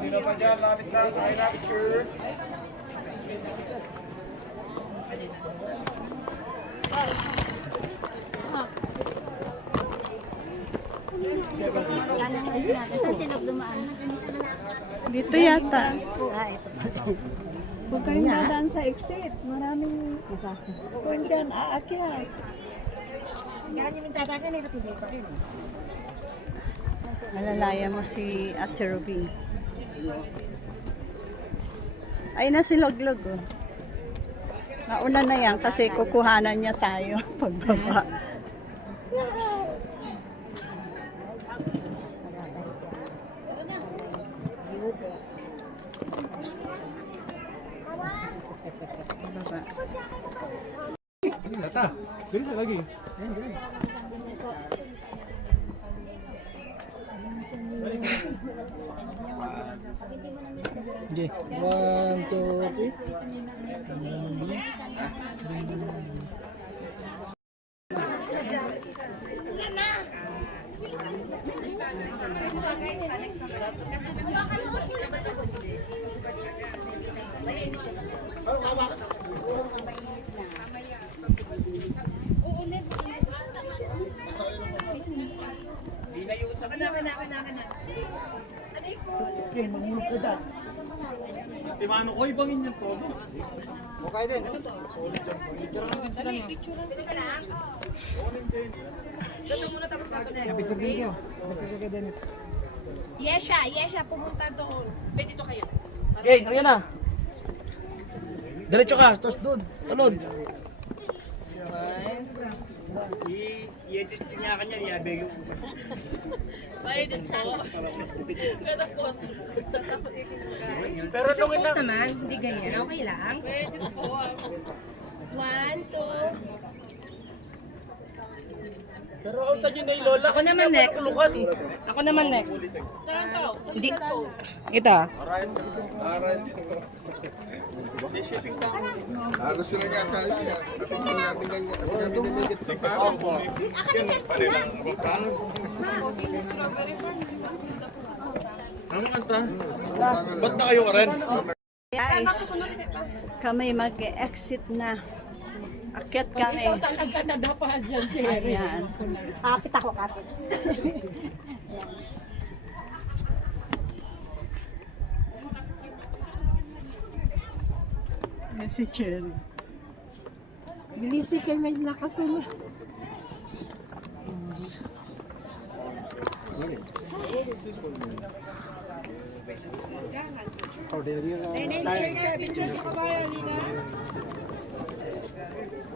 Sino pa dyan? Lapit na sa akin na picture. Saan sila dumaan? Dito yata. Ito. Huwag kayong dadaan sa exit. Maraming kung dyan aakyat. Malalaya mo si Ate Ruby. Ay na si Loglog oh. Nauna na yan kasi kukuhanan niya tayo pagbaba. Tata, bilis lagi. Okay, 1, 2, 3. Timano ko, ibangin yan todo. Okay din. Yesha, pumunta doon. Dito kayo. Okay, nangyay na. Diretso ka, tapos doon. Talon. I-edit niya kanya, i-abeg yung Edit po. Pero post. Pero nung ina... naman, hindi ganyan. Okay lang. Edit po. 1, 2. Pero kausan yun na yung lola. Ako naman next. Ako naman next. Saan to? Hindi. Ito. Harus sila nga kahit nga. At hindi natin kami nanigit sa pao. Ano kanta? Ba't na kayo ka rin? Guys, kami mag-exit na. Akyat kami. Ayan. Kapit ako, kapit. Yan si Cherry. Bilisi kayo may nakasunod.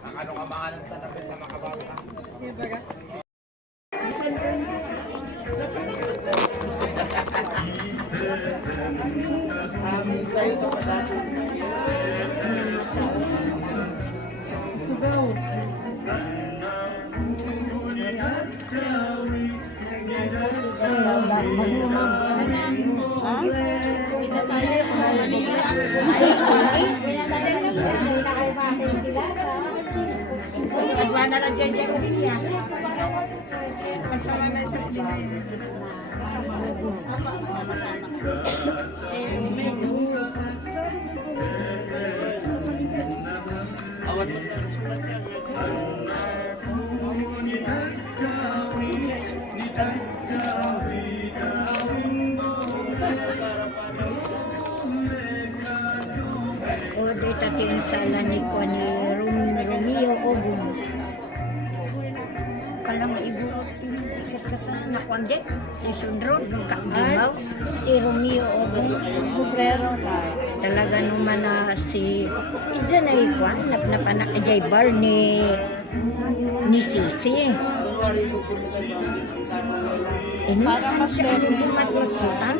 Ang ano ka maalang sa tapit na makabago na. Nagwana lang dyan dyan ulit yan. O di tatin sala ni ko ni Romeo Ogun. Kalang iguro pinag-isip ka sa nakwande. Si Sundro, nung kakimaw. Si Romeo Ogun. Sombrero na. Talaga naman na si dyan ay kwan, napanak ajay bar ni Sisi. Para mas meron din Matmasutan.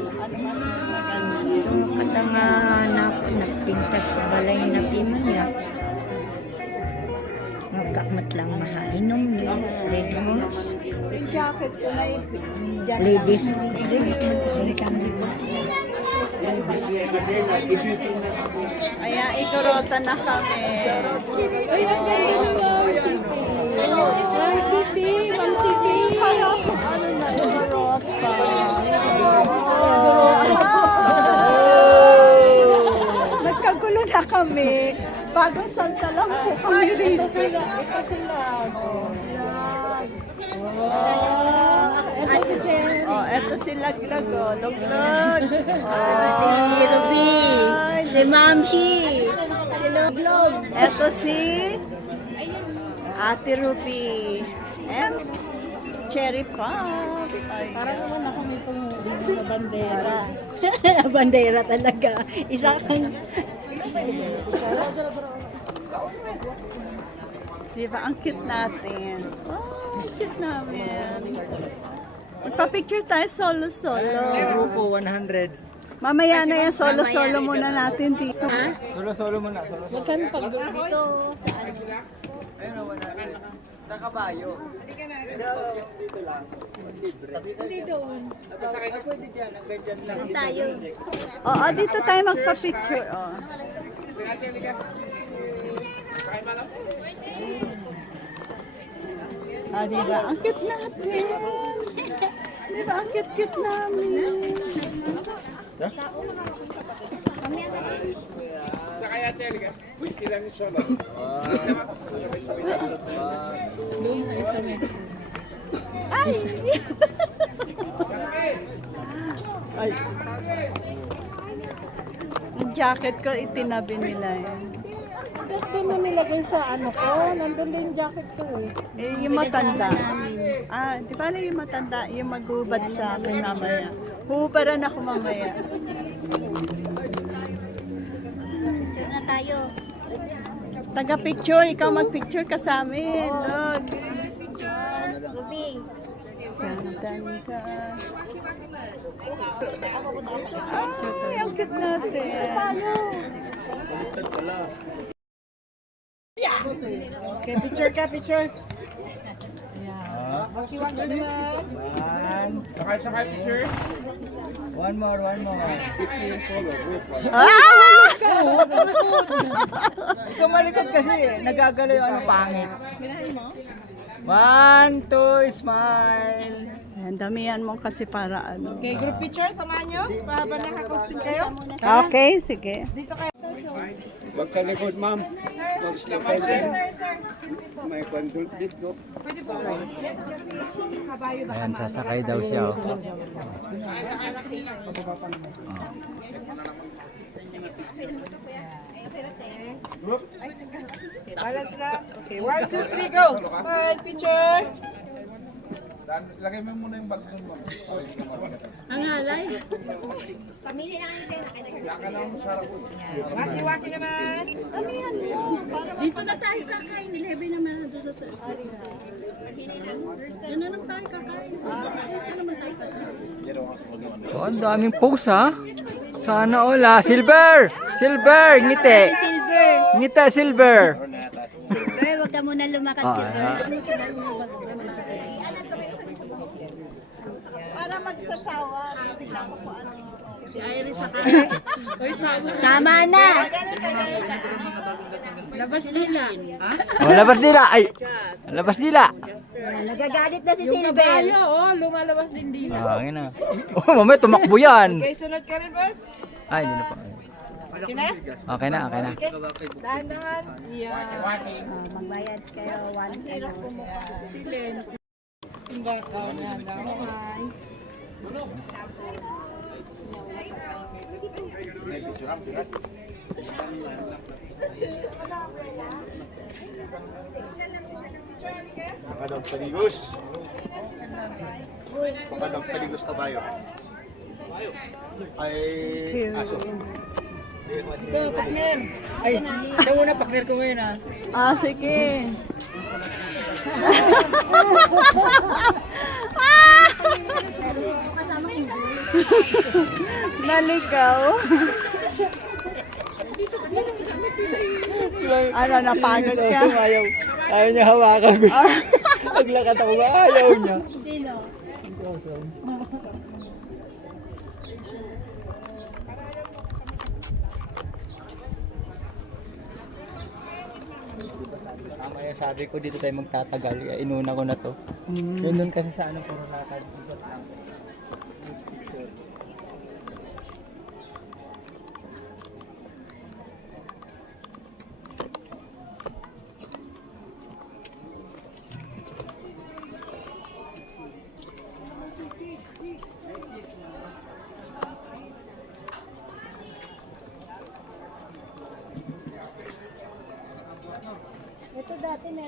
So, kada nga na nagpintas sa balay na pimaya. Magkamat lang mahainom ni Red Horse. Yung jacket ko na dyan Ladies, sorry kami. Kaya ikurota na kami. Ay, ang ganda ng City. One City. Ano na, ikurota. Santa lang po kami rito. Oh, eto si Laglag, oh. Luglag. Si Ruby, si Mamsi, si Loglog. Eto si Ate Ruby. And Cherry Pops. Parang naman ako itong bandera. Bandera talaga. Isa kang... Diba? Ang cute natin. Oh, ang cute namin. Magpa-picture tayo solo-solo. Grupo 100. Mamaya na yan, solo-solo muna natin dito. Solo muna. Huwag kami pag-doon dito. Ayun na, 100. Sa kabayo. Dito lang. Hindi doon. Pwede dyan, hanggang dyan lang. Tayo. Oo, dito tayo magpa-picture. Oh. Ah, diba? Ang cute natin. Diba? Ang cute-cute namin. Ay! Ay, Yung jacket ko, itinabi nila yan. Ba't doon mo nilagay sa ano ko? Nandun din yung jacket ko eh. Eh, yung matanda. Ah, di ba na yung matanda, yung magubad sa akin mamaya. Huhubaran ako mamaya. Picture na tayo. Taga-picture, ikaw mag-picture ka sa amin. Log. Ruby. Dun, dun, dun. Ay, ang cute natin. Okay, picture ka, picture. Sakay picture. one more. Ah! Ito malikot kasi eh. Nagagalaw yung ano pangit. 1, 2, smile. Ayan, damihan mo kasi para ano. Okay, group picture, samahan nyo. Para naka-costume kayo. Okay, sige. Wag ka likod, ma'am. May pandul dito. Ayan, sasakay daw siya. Oh. Balance na. Okay, 1, 2, 3, go. Smile, picture. Lagay mo muna yung bag mo. Ang halay. Pamili lang natin. Waki-waki naman. Damihan mo. Dito na tayo kakain. 11 naman doon sa sari. Doon na lang tayo kakain. Dito naman tayo kakain. Oh, ang daming post ha. Sana all ha. Silver! Ngiti! Silver. Ngiti, silver! Silver, huwag ka muna lumakad, Silver. Para magsasawa. Tignan ko po ano. Si Iris sa Tama na. Labas nila. Oh, labas nila! Ay! Labas nila! Nagagalit na si Silver. Oo, lumalabas din dila. Ah, yun na. Oh, mamaya tumakbo yan! Okay, sunod ka rin, boss. Ay, hindi na po. Okay na? Okay na. Dahan-dahan. Yeah. Magbayad kayo 1 Silent. Yung background niya, damay. Makadang paligos. Makadang paligos kabayo. Ay, aso. Ito, partner! Ay, ito muna, partner ko ngayon ha. Ah, sige. Naligaw. Ano, napagod ka? Ayaw niya hawakan ko. Paglakad ako, ayaw niya. Tama yung sabi ko, dito tayo magtatagal. Inuna ko na to. Yun doon kasi sa ano, puro lakad. Ikot lang.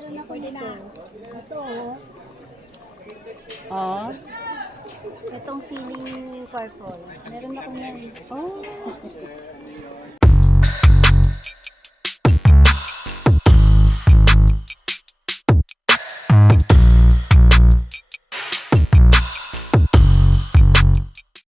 Meron ako nito. Ito, oh. Oh. Itong ceiling purple. Meron ako yan. Oh.